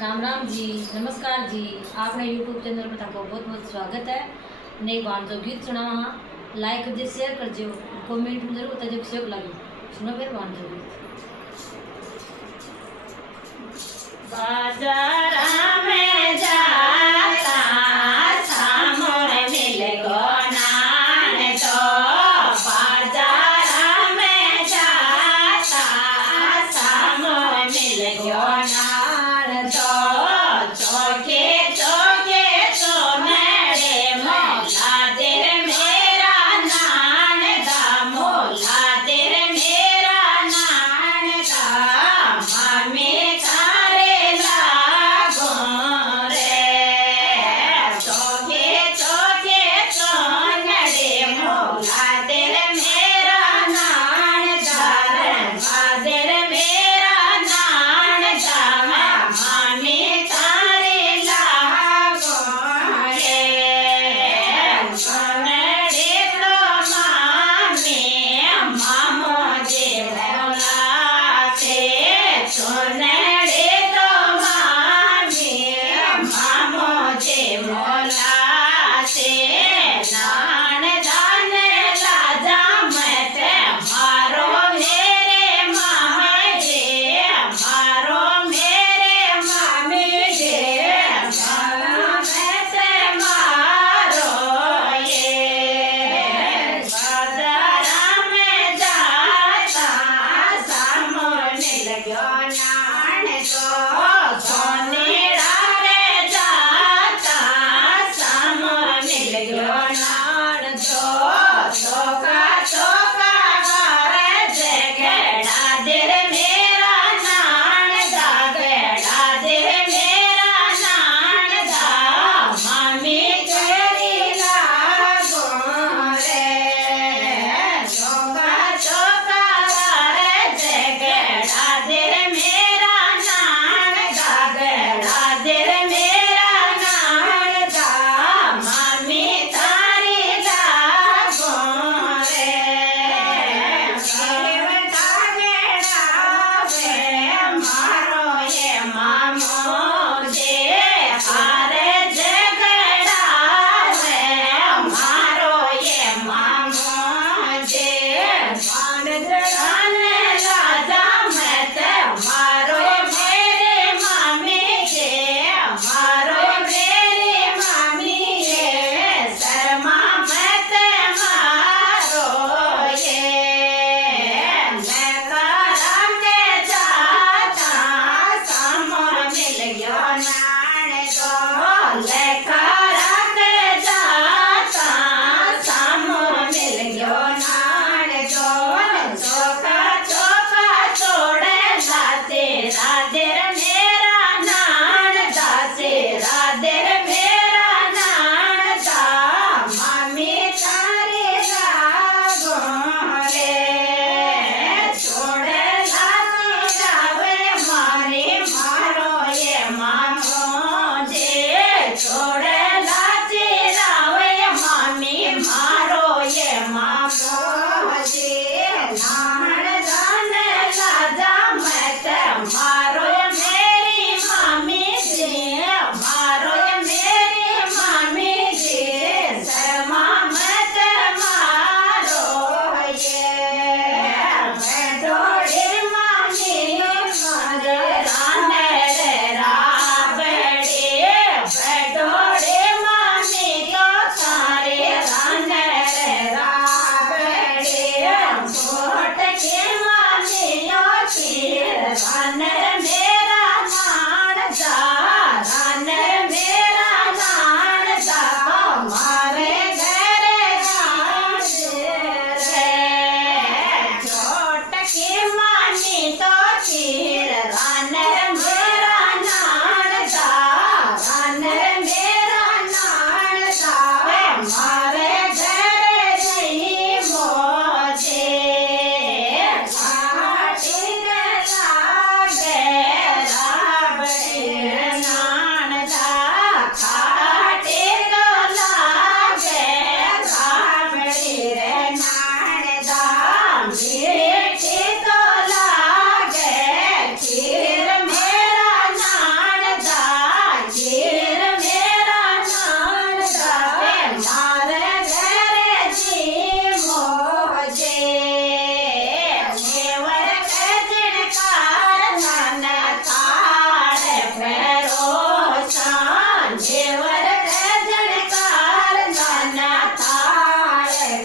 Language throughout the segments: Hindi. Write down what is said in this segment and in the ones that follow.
राम राम जी, नमस्कार जी। आपने यूट्यूब चैनल पर आपको बहुत बहुत स्वागत है। नई बार जो गीत सुना वहाँ लाइक कर दिए, शेयर कर दियो, कमेंट में जरूर बताइए कैसे लगी। सुनो फिर बार जो गीत। बाजारा में जाता सामने मिल गो नान तो बाजारा में जाता सामने मिल गो नान तो चौके चौके सोनेरे मोला तेरे मेरा नान दा मोला तेरे मेरा नान दा मामे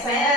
ફેર